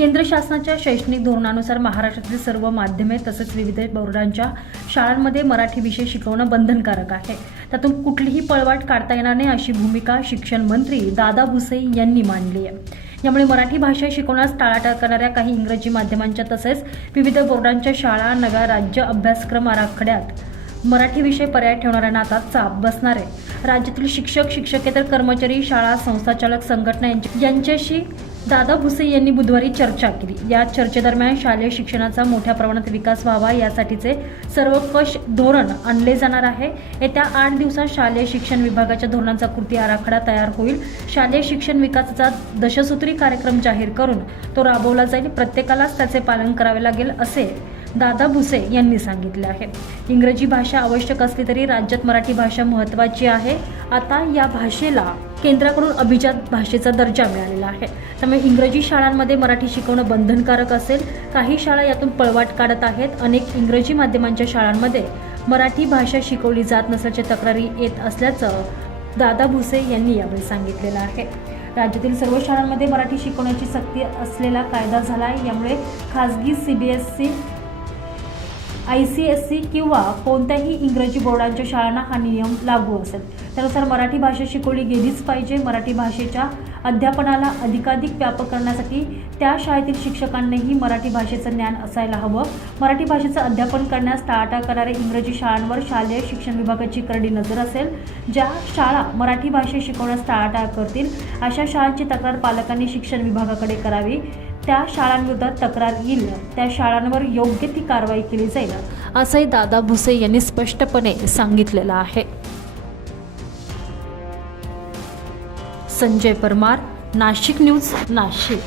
केंद्र शासनाच्या शैक्षणिक धोरणानुसार महाराष्ट्रातील सर्व माध्यमे तसेच विविध बोर्डांच्या शाळांमध्ये मराठी विषय शिकवणं बंधनकारक आहे. त्यातून कुठलीही पळवाट काढता येणार नाही अशी भूमिका शिक्षण मंत्री दादा भुसे यांनी मांडली आहे. यामुळे मराठी भाषा शिकवण्यास टाळाटाळ करणाऱ्या काही इंग्रजी माध्यमांच्या तसेच विविध बोर्डांच्या शाळा नव्या राज्य अभ्यासक्रम आराखड्यात मराठी विषय पर्याय ठेवणाऱ्यांना आता चाप बसणार आहे. राज्यातील शिक्षक शिक्षकेतर कर्मचारी शाळा संस्थाचालक संघटना यांच्या- यांच्याशी दादा भुसे यांनी बुधवारी चर्चा केली. या चर्चेदरम्यान शालेय शिक्षणाचा मोठ्या प्रमाणात विकास व्हावा यासाठीचे सर्वकष धोरण आणले जाणार आहे. येत्या आठ दिवसात शालेय शिक्षण विभागाच्या धोरणांचा कृती आराखडा तयार होईल. शालेय शिक्षण विकासाचा दशसूत्री कार्यक्रम जाहीर करून तो राबवला जाईल. प्रत्येकालाच त्याचे पालन करावे लागेल असे दादा भुसे यांनी सांगितले आहे. इंग्रजी भाषा आवश्यक असली तरी राज्यात मराठी भाषा महत्त्वाची आहे. आता या भाषेला केंद्राकडून अभिजात भाषेचा दर्जा मिळालेला आहे. त्यामुळे इंग्रजी शाळांमध्ये मराठी शिकवणं बंधनकारक असेल काही शाळा यातून पळवाट काढत आहेत. अनेक इंग्रजी माध्यमांच्या शाळांमध्ये मराठी भाषा शिकवली जात नसल्याच्या तक्रारी येत असल्याचं दादा भुसे यांनी यावेळी सांगितलेलं आहे. राज्यातील सर्व शाळांमध्ये मराठी शिकवण्याची सक्ती असलेला कायदा झाला आहे यामुळे खाजगी C B S C I C S C किंवा कोणत्याही इंग्रजी बोर्डांच्या शाळांना हा नियम लागू असेल. त्यानुसार मराठी भाषा शिकवली गेलीच पाहिजे. मराठी भाषेच्या अध्यापनाला अधिकाधिक व्यापक करण्यासाठी त्या शाळेतील शिक्षकांनीही मराठी भाषेचं ज्ञान असायला हवं. मराठी भाषेचं अध्यापन करण्यास टाळाटाळ करणाऱ्या इंग्रजी शाळांवर शालेय शिक्षण विभागाची करडी नजर असेल ज्या शाळा मराठी भाषा शिकवण्यास टाळाटाळ करतील अशा शाळांची तक्रार पालकांनी शिक्षण विभागाकडे करावी. त्या शाळांविरोधात तक्रार येईल. त्या शाळांवर योग्य ती कारवाई केली जाईल असंही दादा भुसे यांनी स्पष्टपणे सांगितलेलं आहे. संजय परमार नाशिक न्यूज नाशिक.